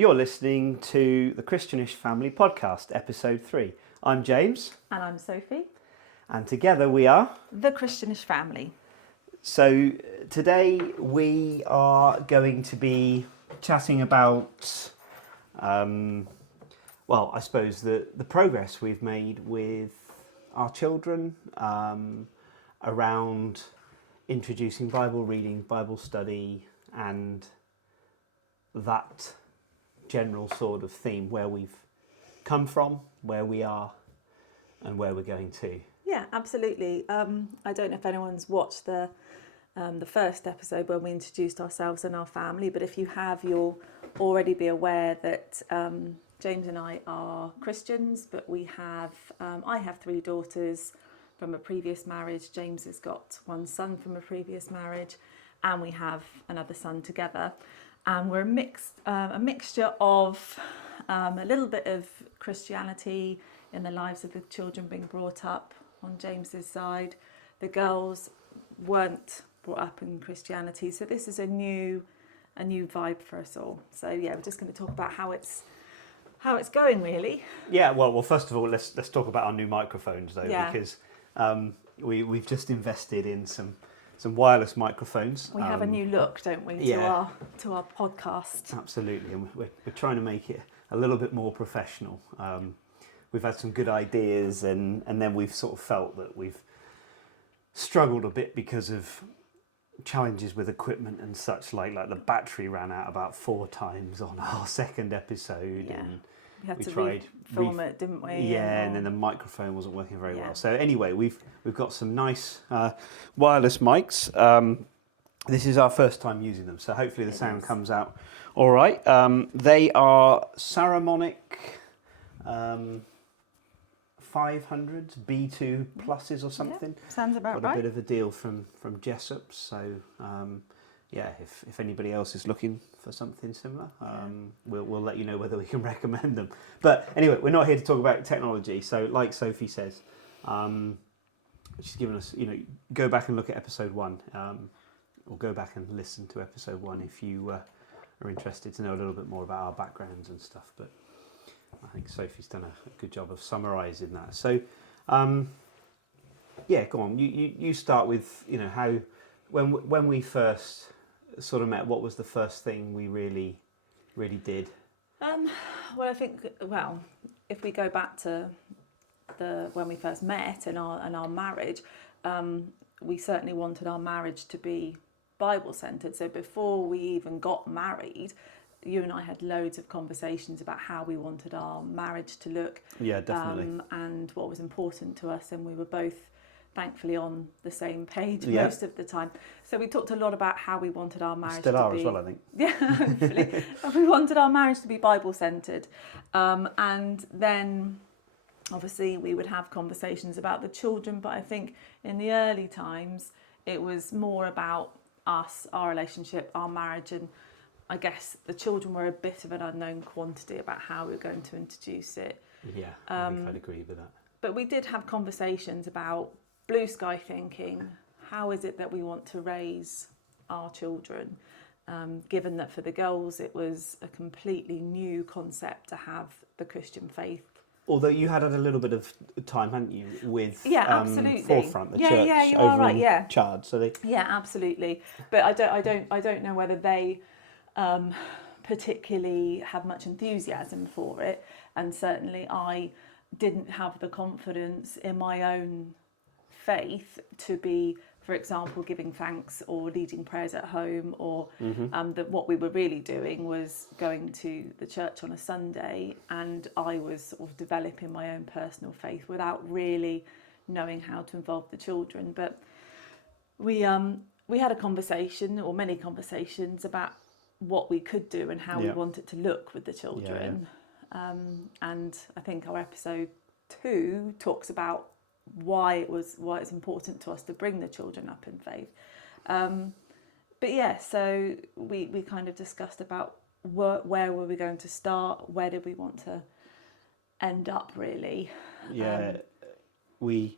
You're listening to the Christianish Family Podcast, Episode 3. I'm James. And I'm Sophie. And together we are... The Christianish Family. So today we are going to be chatting about, I suppose the progress we've made with our children around introducing Bible reading, Bible study, and that general sort of theme, where we've come from, where we are, and where we're going to. Yeah, absolutely. I don't know if anyone's watched the first episode when we introduced ourselves and our family, but if you have, you'll already be aware that James and I are Christians, but I have 3 daughters from a previous marriage. James has got 1 son from a previous marriage, and we have another son together. And we're a mixture of a little bit of Christianity in the lives of the children being brought up on James's side. The girls weren't brought up in Christianity, so this is a new vibe for us all. So yeah, we're just going to talk about how it's going, really. Yeah, well, first of all, let's talk about our new microphones though, because we've just invested in some wireless microphones. We have a new look, don't we, to our podcast? Absolutely, and we're trying to make it a little bit more professional. We've had some good ideas, and then we've sort of felt that we've struggled a bit because of challenges with equipment and such. Like the battery ran out about 4 times on our second episode, and we had to film it, didn't we? Yeah, and then the microphone wasn't working very well. So anyway, we've got some nice wireless mics. This is our first time using them, so hopefully the sound comes out all right. They are Saramonic 500s, B2 pluses or something. Yeah, sounds about got right. A bit of a deal from Jessup, so if anybody else is looking for something similar, we'll let you know whether we can recommend them. But anyway, we're not here to talk about technology. So like Sophie says, she's given us, go back and look at episode 1, or go back and listen to episode 1 if you are interested to know a little bit more about our backgrounds and stuff. But I think Sophie's done a good job of summarising that. So, go on. You start with, how when we first sort of met, what was the first thing we really did? I think if we go back to when we first met and our marriage, we certainly wanted our marriage to be Bible centered. So before we even got married, you and I had loads of conversations about how we wanted our marriage to look. Yeah, definitely. And what was important to us, and we were both thankfully on the same page most of the time. So we talked a lot about how we wanted our marriage to be... Still are as well, I think. Yeah, hopefully. We wanted our marriage to be Bible centered. And then obviously we would have conversations about the children, but I think in the early times it was more about us, our relationship, our marriage, and I guess the children were a bit of an unknown quantity about how we were going to introduce it. Yeah, I think I'd agree with that. But we did have conversations about blue sky thinking. How is it that we want to raise our children? Given that for the girls it was a completely new concept to have the Christian faith. Although you had a little bit of time, hadn't you, with absolutely. Forefront, the church you over are right, in Chard. So they... Yeah, absolutely. But I don't know whether they particularly have much enthusiasm for it, and certainly I didn't have the confidence in my own faith to be, for example, giving thanks or leading prayers at home, or that what we were really doing was going to the church on a Sunday, and I was sort of developing my own personal faith without really knowing how to involve the children. But we had a conversation, or many conversations, about what we could do and how we want it to look with the children. And I think our episode 2 talks about why it's important to us to bring the children up in faith. So we kind of discussed about where were we going to start, where did we want to end up, really. We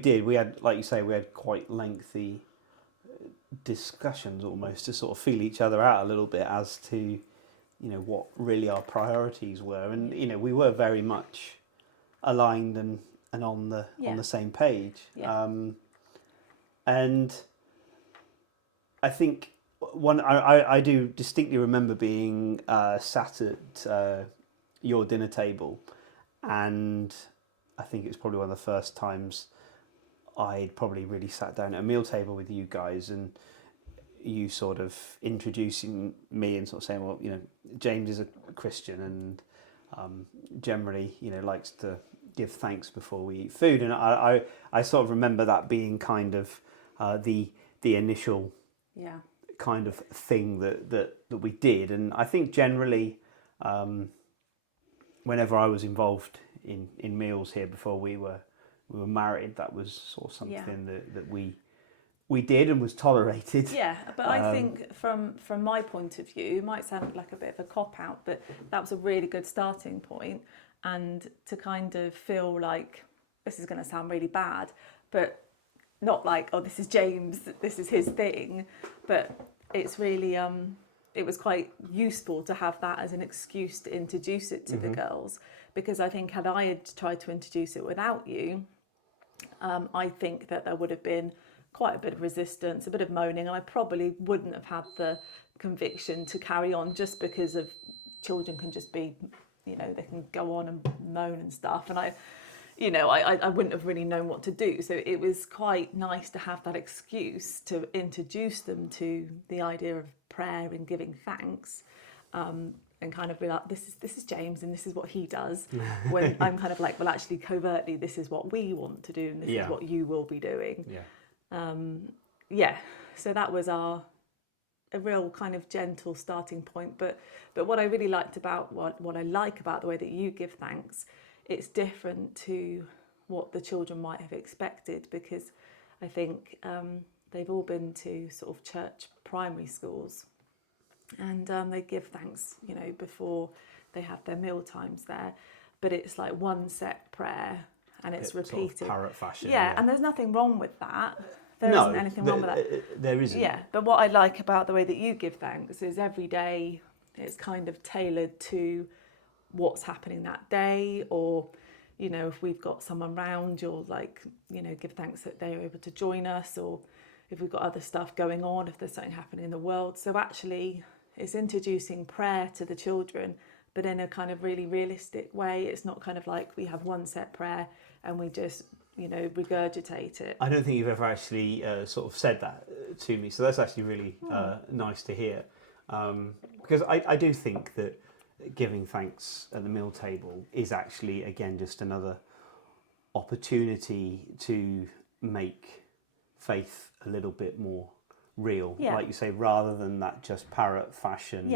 did. We had, like you say, we had quite lengthy discussions almost to sort of feel each other out a little bit as to what really our priorities were, and we were very much aligned and on the same page. Yeah. And I think I do distinctly remember being sat at your dinner table, and I think it's probably one of the first times I'd probably really sat down at a meal table with you guys, and you sort of introducing me and sort of saying, well, James is a Christian and generally, likes to give thanks before we eat food. And I sort of remember that being kind of the initial kind of thing that we did. And I think generally, whenever I was involved in meals here before we were married, that was sort of something that we did and was tolerated. Yeah, but I think from my point of view, it might sound like a bit of a cop-out, but that was a really good starting point. And to kind of feel like, this is going to sound really bad, but not like, oh, this is James, this is his thing, but it's really, it was quite useful to have that as an excuse to introduce it to the girls, because I think had I had tried to introduce it without you, I think that there would have been quite a bit of resistance, a bit of moaning, and I probably wouldn't have had the conviction to carry on, just because of children can just be, they can go on and moan and stuff, and I wouldn't have really known what to do. So it was quite nice to have that excuse to introduce them to the idea of prayer and giving thanks, and kind of be like, this is James and this is what he does. When I'm kind of like, well, actually, covertly, this is what we want to do and this is what you will be doing. So that was a real kind of gentle starting point. But what I really liked about what I like about the way that you give thanks, it's different to what the children might have expected, because I think they've all been to sort of church primary schools, and they give thanks, before they have their meal times there. But it's like one set prayer, and it's repeated. Sort of parrot fashion. And there's nothing wrong with that. There isn't anything wrong with that. There isn't. Yeah, but what I like about the way that you give thanks is every day it's kind of tailored to what's happening that day, or if we've got someone round, you'll give thanks that they're able to join us, or if we've got other stuff going on, if there's something happening in the world. So actually it's introducing prayer to the children, but in a kind of really realistic way. It's not kind of like we have one set prayer and we just regurgitate it. I don't think you've ever actually sort of said that to me, so that's actually really nice to hear, because I do think that giving thanks at the meal table is actually, again, just another opportunity to make faith a little bit more real, like you say, rather than that just parrot fashion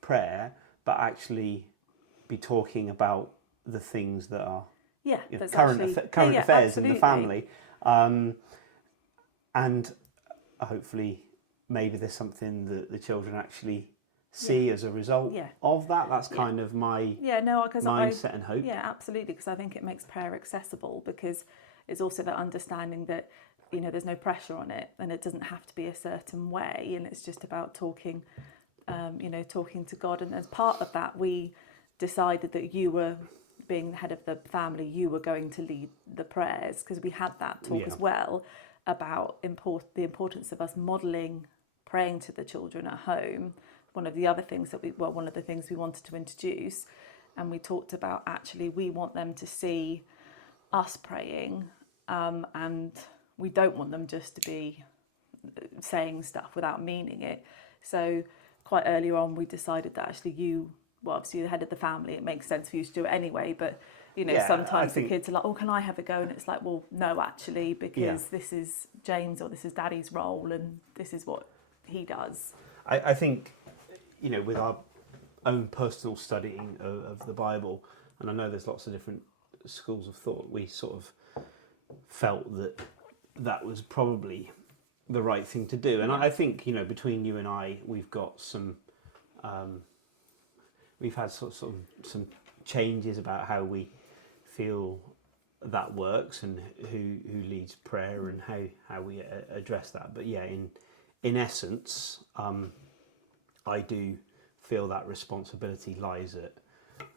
prayer, but actually be talking about the things that are current affairs in the family, and hopefully maybe there's something that the children actually see as a result of that. That's kind of my mindset and hope. Yeah, absolutely, because I think it makes prayer accessible, because it's also that understanding that there's no pressure on it, and it doesn't have to be a certain way, and it's just about talking to God. And as part of that, we decided that you were, being the head of the family, you were going to lead the prayers, because we had that talk as well about the importance of us modelling praying to the children at home. One of the things we wanted to introduce, and we talked about, actually we want them to see us praying, and we don't want them just to be saying stuff without meaning it. So quite early on we decided that actually obviously you're the head of the family, it makes sense for you to do it anyway, but sometimes the kids are like, oh, can I have a go? And it's like, well, no, actually, because this is James, or this is Daddy's role, and this is what he does. I think, with our own personal studying of the Bible, and I know there's lots of different schools of thought, we sort of felt that was probably the right thing to do. And I think, between you and I, we've got some, we've had sort of some changes about how we feel that works, and who leads prayer, and how we address that. But in essence, I do feel that responsibility lies at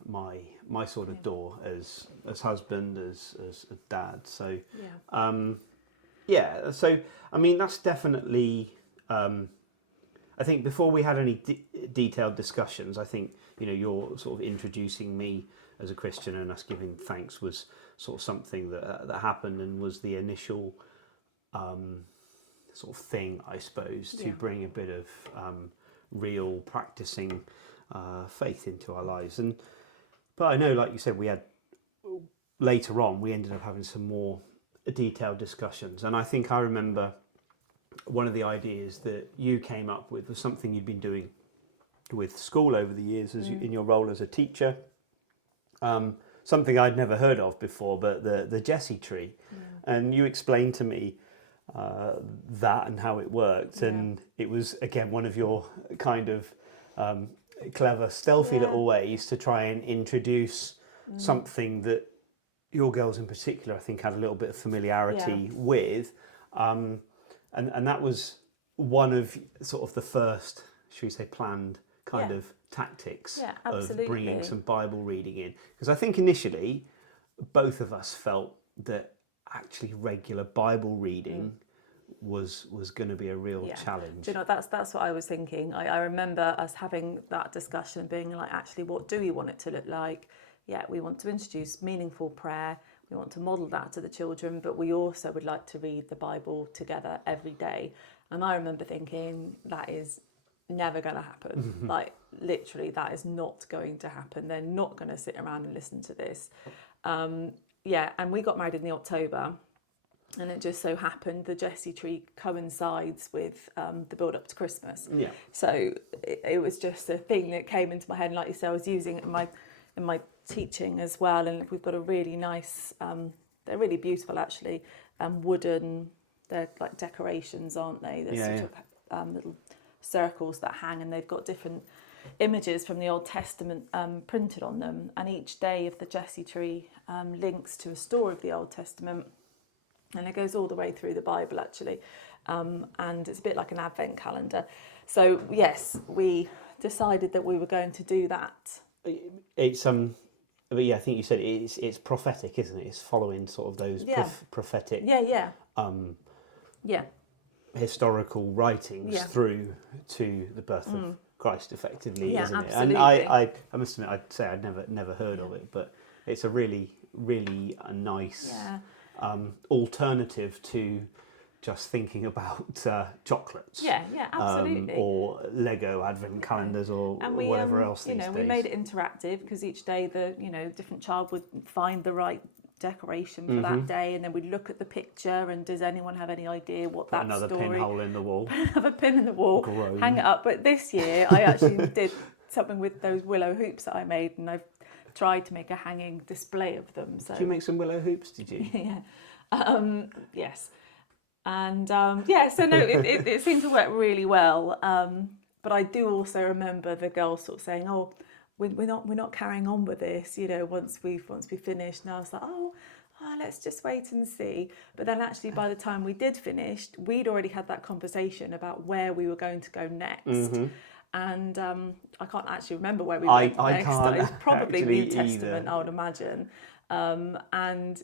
my sort of door as husband, as dad. So so I mean that's definitely. I think before we had any detailed discussions, I think you're sort of introducing me as a Christian and us giving thanks was sort of something that happened and was the initial sort of thing, I suppose, to bring a bit of real practicing faith into our lives. But I know, like you said, later on we ended up having some more detailed discussions, and I think I remember one of the ideas that you came up with was something you'd been doing with school over the years in your role as a teacher. Something I'd never heard of before, but the Jesse tree. And you explained to me that and how it worked. And it was, again, one of your kind of clever, stealthy little ways to try and introduce something that your girls in particular, I think, had a little bit of familiarity with. And that was one of sort of the first, should we say, planned kind of tactics of bringing some Bible reading in. Because I think initially, both of us felt that actually regular Bible reading was going to be a real challenge. Do you know, that's what I was thinking. I remember us having that discussion, being like, actually, what do we want it to look like? Yeah, we want to introduce meaningful prayer. We want to model that to the children, but we also would like to read the Bible together every day. And I remember thinking, that is never going to happen. Like, literally, that is not going to happen. They're not going to sit around and listen to this. And we got married in October, and it just so happened the Jesse tree coincides with the build up to Christmas. Yeah. So it was just a thing that came into my head. And like you said, I was using it in my teaching as well, and we've got a really nice they're really beautiful actually, wooden, they're like decorations, aren't they? They're sort of little circles that hang, and they've got different images from the Old Testament printed on them, and each day of the Jesse tree links to a story of the Old Testament, and it goes all the way through the Bible actually, and it's a bit like an advent calendar. So yes, we decided that we were going to do that. It's but yeah, I think you said it's prophetic, isn't it? It's following sort of those prophetic historical writings through to the birth of Christ, effectively, isn't absolutely. it? And I must admit, I'd say I'd never heard of it, but it's a really a nice alternative to just thinking about chocolates. Yeah, absolutely. Or Lego advent calendars or whatever else these days. We made it interactive because each day the different child would find the right decoration for that day, and then we'd look at the picture and does anyone have any idea what that another story... pinhole in the wall. Have a pin in the wall, Groan. hang it up. But this year I actually did something with those willow hoops that I made, and I've tried to make a hanging display of them. So did you make some willow hoops, did you? Yes. And so no, it seemed to work really well. But I do also remember the girls sort of saying, "Oh, we're not carrying on with this, once we finished." And I was like, "Oh, let's just wait and see." But then actually, by the time we did finish, we'd already had that conversation about where we were going to go next. And I can't actually remember where we went next. Can't it was probably New Testament, either. I would imagine. And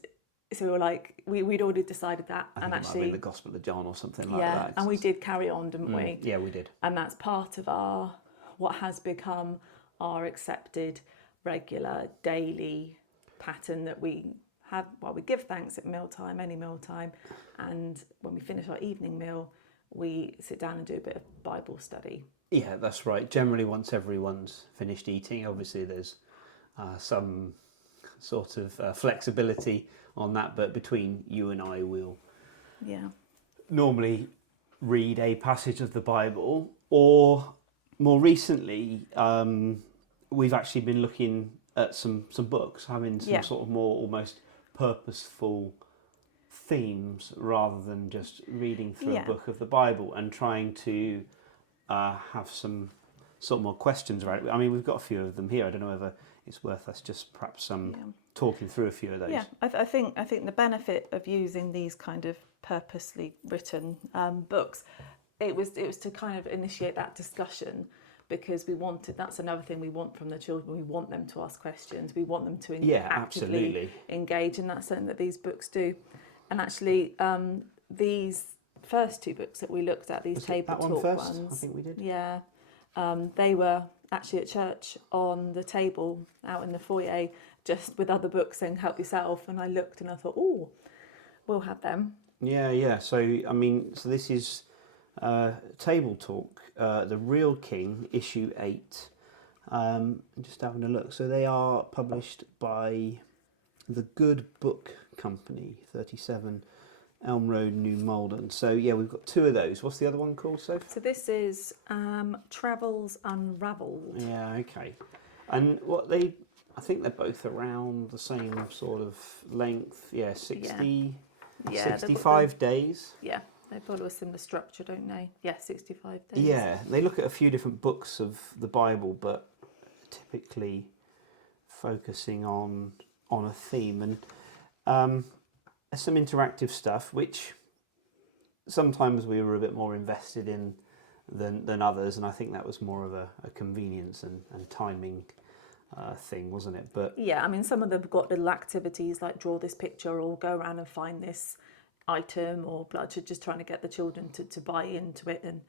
so we were like, we'd already decided that. I think it might have been the Gospel of John or something like that. Yeah, and we did carry on, didn't we? Yeah, we did. And that's part of what has become our accepted, regular, daily pattern that we have. Well, we give thanks at mealtime, any mealtime, and when we finish our evening meal, we sit down and do a bit of Bible study. Yeah, that's right. Generally, once everyone's finished eating, obviously there's some sort of flexibility on that, but between you and I, we'll normally read a passage of the Bible, or more recently, we've actually been looking at some books, having some sort of more almost purposeful themes rather than just reading through a book of the Bible, and trying to have some sort of more questions around it. I mean, we've got a few of them here. I don't know whether it's worth us just perhaps talking through a few of those. Yeah, I think the benefit of using these kind of purposely written books, it was to kind of initiate that discussion because that's another thing we want from the children. We want them to ask questions. We want them to Yeah, actively absolutely. engage, and that's something that these books do. And actually, these first two books that we looked at, these table talk ones, I think we did. Yeah, they were actually at church on the table out in the foyer, just with other books saying "help yourself." And I looked and I thought, oh, we'll have them. Yeah. So I mean, so this is Table Talk, The Real King, issue 8. Just having a look. So they are published by the Good Book Company, 37 Elm Road, New Malden. So yeah, we've got 2 of those. What's the other one called, Soph? So this is Travels Unravelled. Yeah, okay. And I think they're both around the same sort of length. Yeah, 65 days. Yeah, they follow a similar structure, don't they? Yeah, 65 days. Yeah, they look at a few different books of the Bible, but typically focusing on a theme, and some interactive stuff, which sometimes we were a bit more invested in than others, and I think that was more of a convenience and timing thing, wasn't it? But yeah, I mean, some of them got little activities like draw this picture or go around and find this item or bloodshed, just trying to get the children to buy into it. And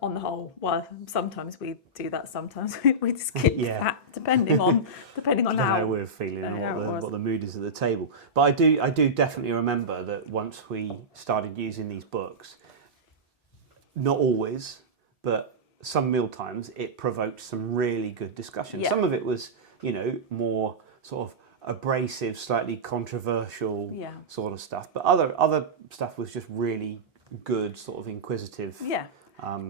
on the whole, well, sometimes we do that, sometimes we skip that, depending on how we're feeling and what the mood is at the table. But I do definitely remember that once we started using these books, not always, but some meal times, it provoked some really good discussion. Yeah. Some of it was, more sort of abrasive, slightly controversial sort of stuff, but other stuff was just really good, sort of inquisitive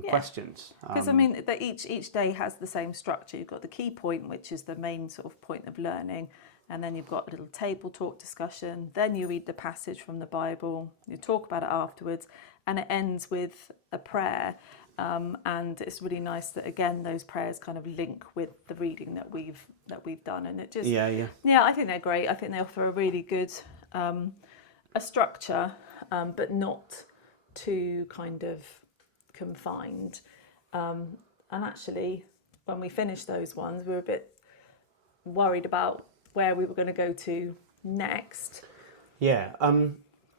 questions. Because I mean, each day has the same structure. You've got the key point, which is the main sort of point of learning, and then you've got a little table talk discussion. Then you read the passage from the Bible. You talk about it afterwards, and it ends with a prayer. And it's really nice that again those prayers kind of link with the reading that we've done, and it just I think they're great. I think they offer a really good a structure, but not too kind of confined. And actually, when we finished those ones, we were a bit worried about where we were going to go to next. Yeah, I'm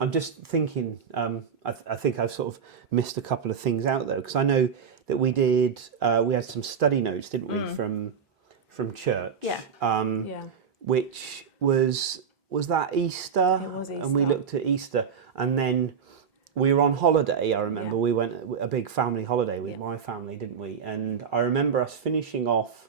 just thinking. I think I've sort of missed a couple of things out though, because I know that we did. We had some study notes, didn't we, from church? Yeah. Which was that Easter? It was Easter. And we looked at Easter, and then we were on holiday. I remember we went a big family holiday with my family, didn't we? And I remember us finishing off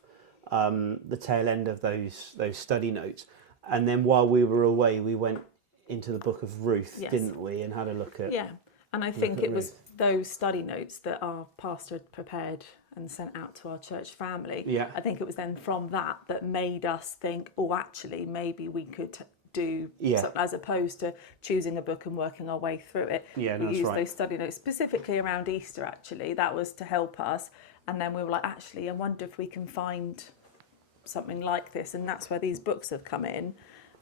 the tail end of those study notes, and then while we were away, we went into the book of Ruth, didn't we, and had a look at and I think it was those study notes that our pastor had prepared and sent out to our church family. I think it was then from that made us think, oh, actually maybe we could do something, as opposed to choosing a book and working our way through it. We used those study notes specifically around Easter. Actually, that was to help us, and then we were like, actually, I wonder if we can find something like this, and that's where these books have come in.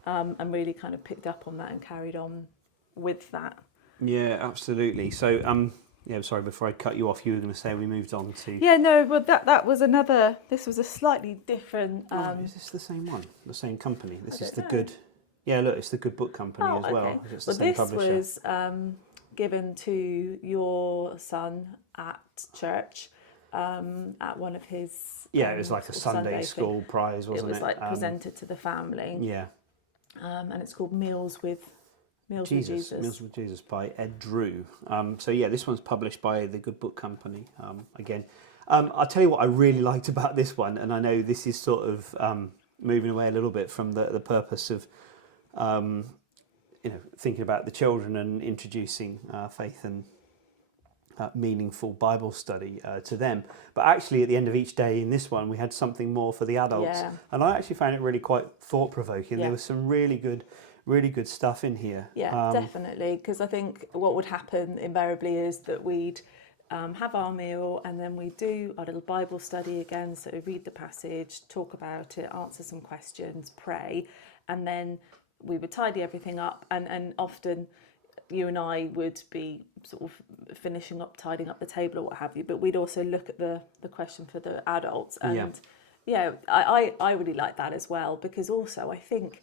And really kind of picked up on that and carried on with that. Yeah, absolutely. So, sorry, before I cut you off, you were going to say we moved on to... Yeah, no, well, that was another... This was a slightly different... is this the same one? The same company? This is the Good... Yeah, look, it's the Good Book Company as well. Okay. It's the same publisher. This was given to your son at church, at one of his... it was like a Sunday school prize, wasn't it? It was like presented to the family. Yeah. And it's called Meals with Jesus. Meals with Jesus by Ed Drew. This one's published by the Good Book Company. Again, I'll tell you what I really liked about this one, and I know this is sort of moving away a little bit from the purpose of thinking about the children and introducing faith and meaningful Bible study to them. But actually at the end of each day in this one we had something more for the adults, and I actually found it really quite thought-provoking. There was some really good stuff in here. Definitely, because I think what would happen invariably is that we'd have our meal and then we do our little Bible study again, so we read the passage, talk about it, answer some questions, pray, and then we would tidy everything up, and often you and I would be sort of finishing up, tidying up the table or what have you, but we'd also look at the question for the adults. And I really like that as well, because also I think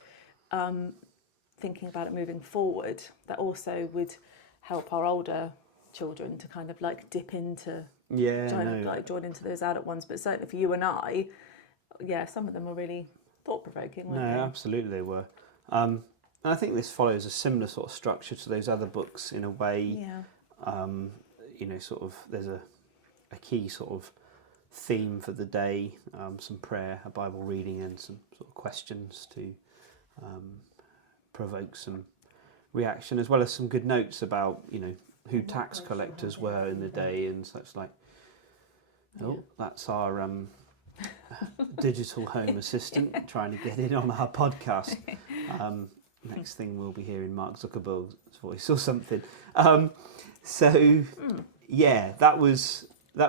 thinking about it moving forward, that also would help our older children to kind of like dip into join into those adult ones. But certainly for you and I, some of them were really thought-provoking, weren't they? Absolutely they were. And I think this follows a similar sort of structure to those other books in a way. Sort of there's a key sort of theme for the day, some prayer, a Bible reading, and some sort of questions to provoke some reaction, as well as some good notes about who tax collectors were in the day and such like. That's our digital home assistant trying to get in on our podcast. Next thing we'll be hearing Mark Zuckerberg's voice or something. That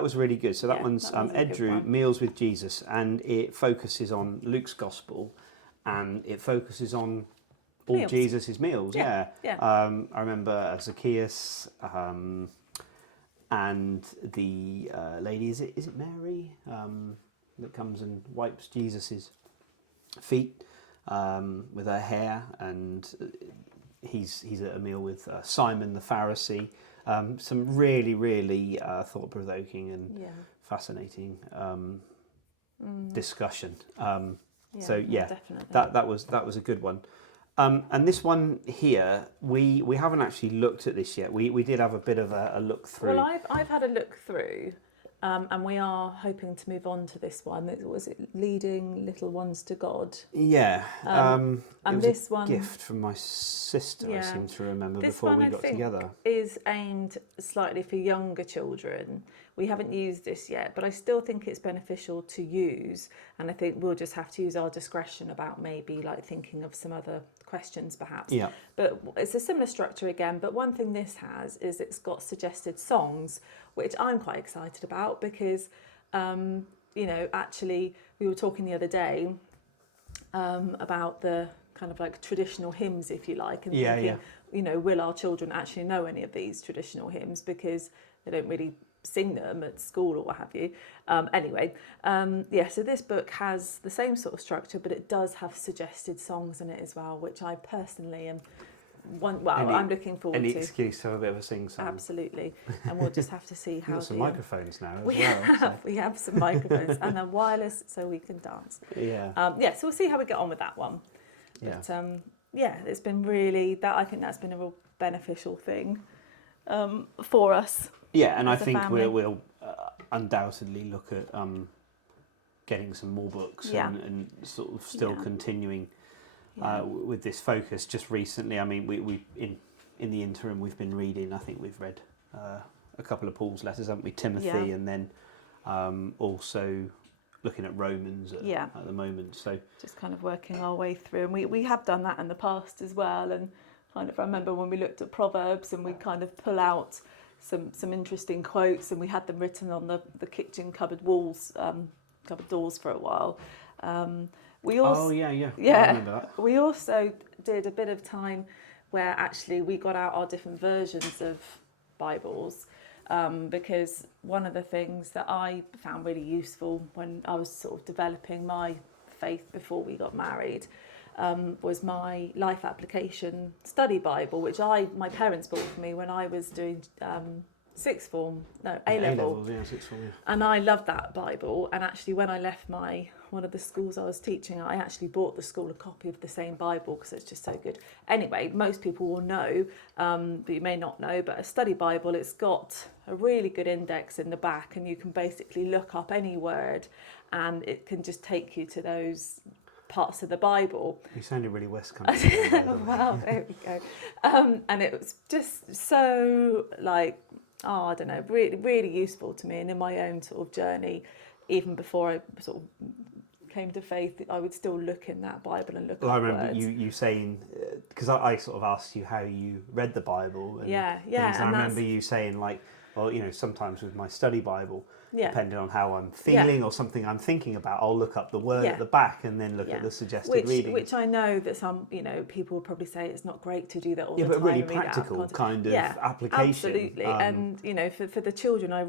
was really good. So that one's Ed Drew, Meals with Jesus, and it focuses on Luke's Gospel, and it focuses on all meals. Jesus' meals. I remember Zacchaeus and the lady, is it Mary, that comes and wipes Jesus's feet with her hair, and he's at a meal with Simon the Pharisee. Some really, really thought-provoking and fascinating discussion. Definitely. That was a good one. And this one here, we haven't actually looked at this yet. We did have a bit of a look through. Well, I've had a look through, and we are hoping to move on to this one. Was it Leading Little Ones to God? Yeah. And it was this a one, gift from my sister, I seem to remember, this before one, we got together. Is aimed slightly for younger children. We haven't used this yet, but I still think it's beneficial to use, and I think we'll just have to use our discretion about maybe like thinking of some other questions perhaps. Yeah. But it's a similar structure again, but one thing this has is it's got suggested songs, which I'm quite excited about because, actually we were talking the other day about the kind of like traditional hymns, if you like, and thinking, will our children actually know any of these traditional hymns, because they don't really sing them at school or what have you. So this book has the same sort of structure, but it does have suggested songs in it as well, which I personally am I'm looking forward to. Any excuse to have a bit of a sing-song. Absolutely. And we'll just have to see how... We've got some microphones now as well. We have some microphones and they're wireless, so we can dance. So we'll see how we get on with that one. But it's been really... I think that's been a real beneficial thing for us. Yeah, and I think we'll undoubtedly look at getting some more books and sort of still continuing with this focus. Just recently, I mean, we in the interim we've been reading. I think we've read a couple of Paul's letters, haven't we? Timothy, and then also looking at Romans at the moment. So just kind of working our way through, and we have done that in the past as well. And kind of remember when we looked at Proverbs, and we kind of pull out some interesting quotes, and we had them written on the kitchen cupboard walls, cupboard doors for a while. We also, I remember that. We also did a bit of time where actually we got out our different versions of Bibles, because one of the things that I found really useful when I was sort of developing my faith before we got married was my Life Application Study Bible, which my parents bought for me when I was doing A-levels, sixth form, And I loved that Bible. And actually, when I left one of the schools I was teaching, I actually bought the school a copy of the same Bible because it's just so good. Anyway, most people will know, but you may not know, but a study Bible, it's got a really good index in the back, and you can basically look up any word and it can just take you to those parts of the Bible. You sounded really West Country. Well, there we go. And it was just so I don't know, really, really useful to me. And in my own sort of journey, even before I sort of came to faith, I would still look in that Bible and look at I remember words. you saying, because I sort of asked you how you read the Bible. And yeah. And I remember you saying, or sometimes with my study Bible, Yeah. depending on how I'm feeling or something I'm thinking about, I'll look up the word at the back and then look at the suggested reading. Which I know that some people will probably say it's not great to do that all the but time. really and read it out of practical context. kind of application. Absolutely. And for the children,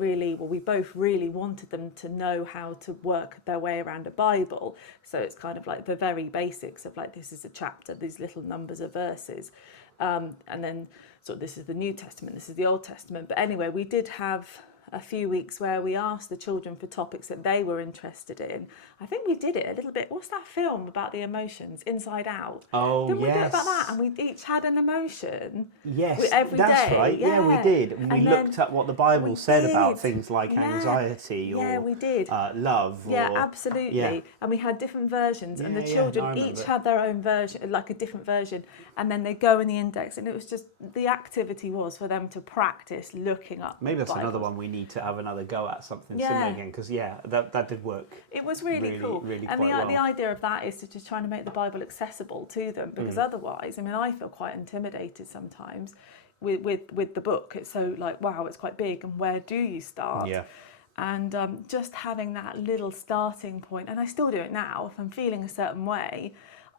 we both really wanted them to know how to work their way around a Bible. So it's kind of like the very basics of like, this is a chapter, these little numbers of verses, and then this is the New Testament, this is the Old Testament. But anyway, we did have a few weeks where we asked the children for topics that they were interested in. I think we did it a little bit. What's that film about the emotions, Inside Out? Oh, Didn't we do it yes. about that? And we each had an emotion. Yes, every that's day. right. Yeah, we did. And we looked at what the Bible said about things like anxiety or we did. love. Yeah, absolutely. Yeah. And we had different versions, and the I children remember each it. had their own version, like a different version, and then they go in the index, and it was just, the activity was for them to practice looking up. Maybe that's Bibles. another one we need to have another go at, something similar again, because that did work. It was really cool. Really and quite the well. idea of that is to just try to make the Bible accessible to them, because otherwise, I feel quite intimidated sometimes with the book. It's so like, wow, it's quite big, and where do you start? Yeah. And just having that little starting point, and I still do it now. If I'm feeling a certain way,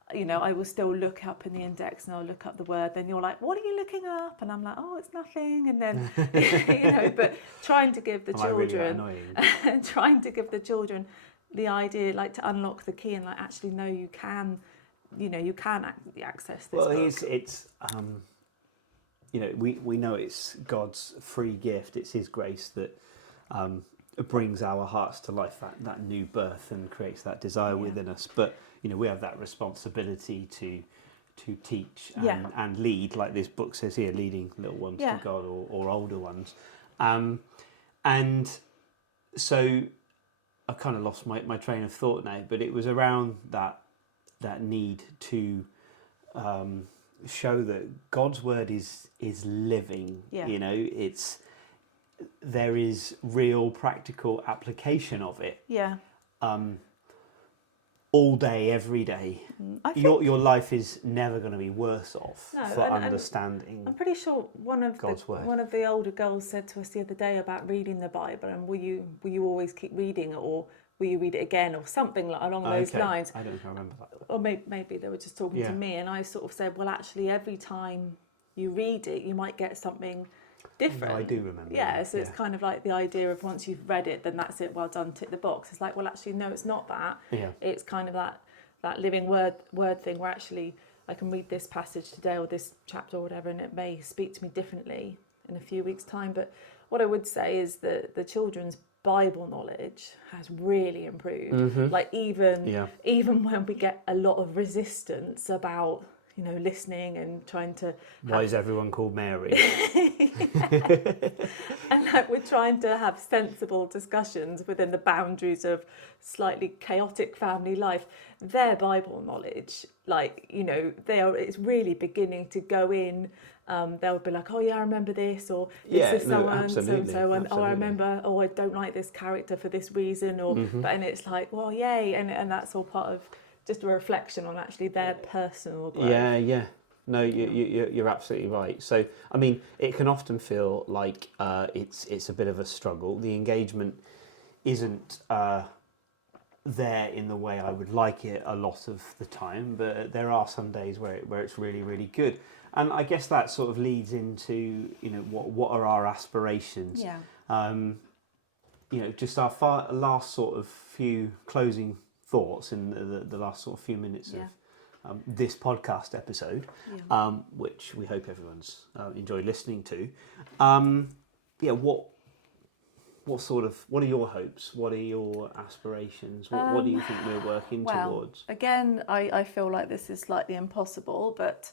I will still look up in the index and I'll look up the word. Then you're like, what are you looking up? And I'm like, oh, it's nothing. And then, but trying to give the children, trying to give the children the idea, like to unlock the key and like actually know you can access this book. It's we know it's God's free gift. It's His grace that brings our hearts to life, that new birth, and creates that desire within us. But we have that responsibility to teach and lead, like this book says here, leading little ones to God or older ones. And so I kind of lost my train of thought now, but it was around that need to show that God's word is living. There is real practical application of it. All day, every day. Your life is never going to be worse off for understanding. I'm pretty sure God's word. One of the older girls said to us the other day about reading the Bible, and will you always keep reading it, or will you read it again, or something along those lines? I don't remember that. Or maybe they were just talking to me, and I sort of said, well, actually, every time you read it, you might get something different. No, I do remember. So it's kind of like the idea of once you've read it, then that's it, well done, tick the box. It's like, well, actually, no, it's not that. It's kind of that living word thing where actually I can read this passage today or this chapter or whatever, and it may speak to me differently in a few weeks' time. But what I would say is that the children's Bible knowledge has really improved. Like even when we get a lot of resistance about listening and trying to. Why is everyone called Mary? And like we're trying to have sensible discussions within the boundaries of slightly chaotic family life. Their Bible knowledge, it's really beginning to go in. They'll be like, oh yeah, I remember this, or this is someone so and so, and oh, I remember, oh, I don't like this character for this reason, or and it's like, well, yay, and that's all part of just a reflection on actually their personal growth. No, you're absolutely right. So, it can often feel like it's a bit of a struggle. The engagement isn't there in the way I would like it a lot of the time, but there are some days where it's really, really good. And I guess that sort of leads into what are our aspirations? Just our last sort of few closing thoughts in the last sort of few minutes of this podcast episode, which we hope everyone's enjoyed listening to. What are your hopes? What are your aspirations? What do you think we're working towards? Again, I feel like this is slightly impossible, but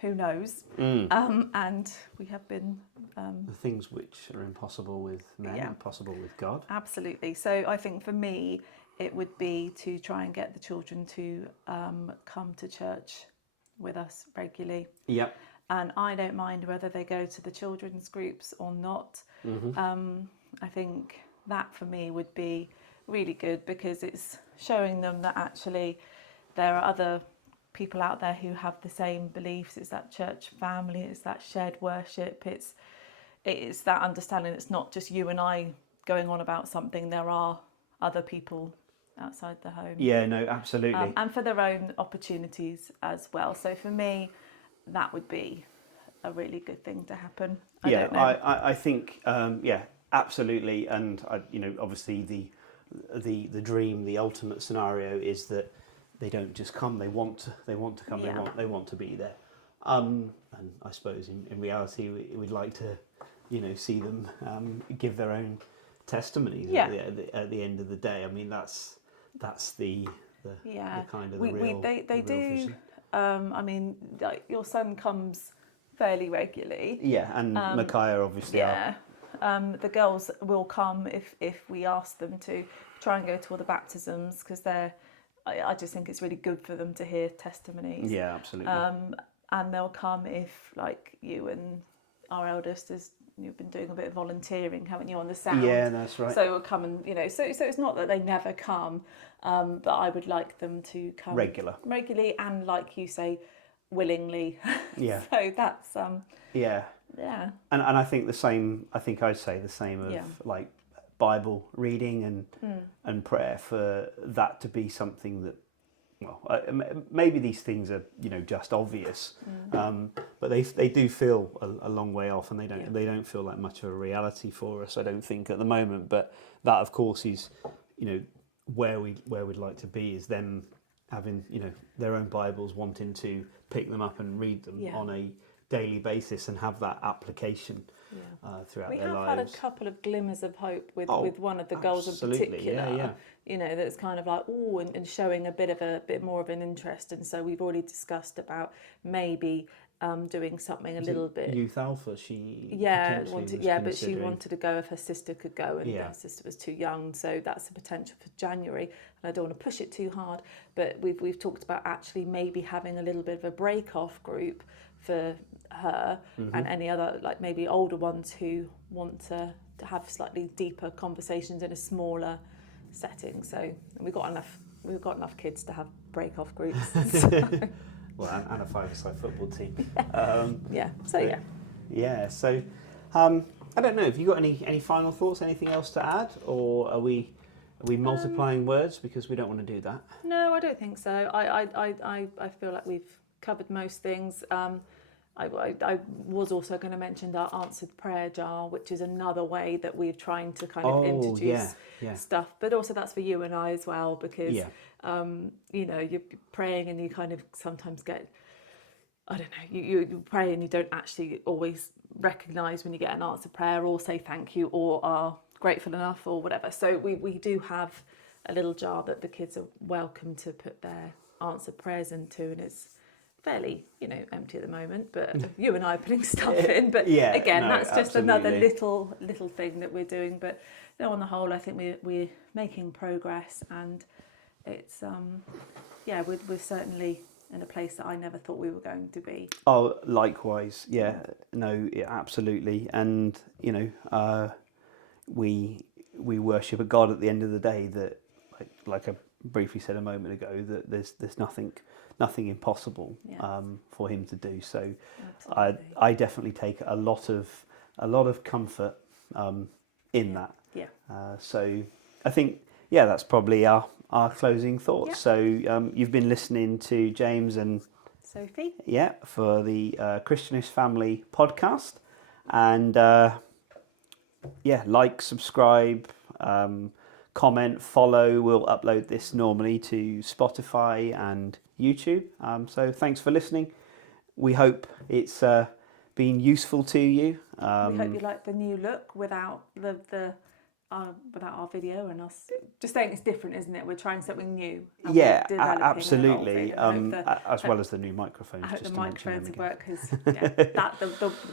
who knows? And we have been the things which are impossible with men are possible with God. Absolutely. So I think for me, it would be to try and get the children to come to church with us regularly. Yep. And I don't mind whether they go to the children's groups or not. I think that for me would be really good, because it's showing them that actually there are other people out there who have the same beliefs. It's that church family, it's that shared worship, it's it's that understanding. It's not just you and I going on about something. There are other people outside the home. Yeah, no, absolutely. And for their own opportunities as well. So for me, that would be a really good thing to happen. I don't know. I think absolutely, and obviously the dream, the ultimate scenario is that they don't just come; they want to come. Yeah. They want to be there. And I suppose in reality, we'd like to, see them give their own testimonies at the end of the day. I mean, that's the kind of the real. They real do. vision. I mean, like, your son comes fairly regularly. Yeah, and Micaiah obviously are. The girls will come if we ask them to try and go to all the baptisms, because I just think it's really good for them to hear testimonies. Yeah, absolutely. And they'll come if, like, you and our eldest you've been doing a bit of volunteering, haven't you, on the sound? Yeah, that's right. So we'll come and, so it's not that they never come, but I would like them to come regularly and, like you say, willingly. Yeah. So that's yeah. Yeah. And I think the same. I think I'd say the same of like Bible reading and prayer, for that to be something that, well, maybe these things are just obvious, but they do feel a long way off, and they don't feel like much of a reality for us, I don't think, at the moment. But that, of course, is where we'd like to be, is them having their own Bibles, wanting to pick them up and read them on a daily basis and have that application throughout their lives. We have had a couple of glimmers of hope with one of the girls in particular. That's kind of like, and showing a bit more of an interest. And so we've already discussed about maybe doing something a little bit. Youth Alpha, she but she wanted to go if her sister could go, and her sister was too young. So that's the potential for January. And I don't want to push it too hard, but we've talked about actually maybe having a little bit of a break-off group for her and any other, like, maybe older ones who want to have slightly deeper conversations in a smaller setting. So we've got enough kids to have break-off groups. Well, and a five-a-side football team. So I don't know, have you got any final thoughts, anything else to add, or are we multiplying words, because we don't want to do that? No, I don't think so. I feel like we've covered most things. I was also going to mention our answered prayer jar, which is another way that we're trying to kind of introduce stuff. But also that's for you and I as well, because you're praying and you kind of sometimes get, I don't know, you pray and you don't actually always recognise when you get an answered prayer, or say thank you, or are grateful enough, or whatever. So we do have a little jar that the kids are welcome to put their answered prayers into, and it's fairly, empty at the moment, but you and I are putting stuff in. But that's just another little thing that we're doing. But on the whole, I think we're making progress, and it's we're certainly in a place that I never thought we were going to be. Oh, likewise, absolutely. And we worship a God at the end of the day that, like I briefly said a moment ago, that there's nothing impossible for him to do. So I definitely take a lot of comfort in that. So I think that's probably our closing thoughts. So you've been listening to James and Sophie for the Christianist Family podcast, and like, subscribe, comment, follow. We'll upload this normally to Spotify and YouTube. So thanks for listening. We hope it's been useful to you. We hope you like the new look without without our video and us. Just saying it's different, isn't it? We're trying something new. Absolutely. As well as the new microphones. I hope just the microphones work, because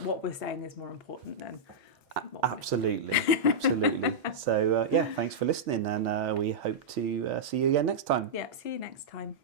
what we're saying is more important than. Absolutely. So thanks for listening, and we hope to see you again next time. See you next time.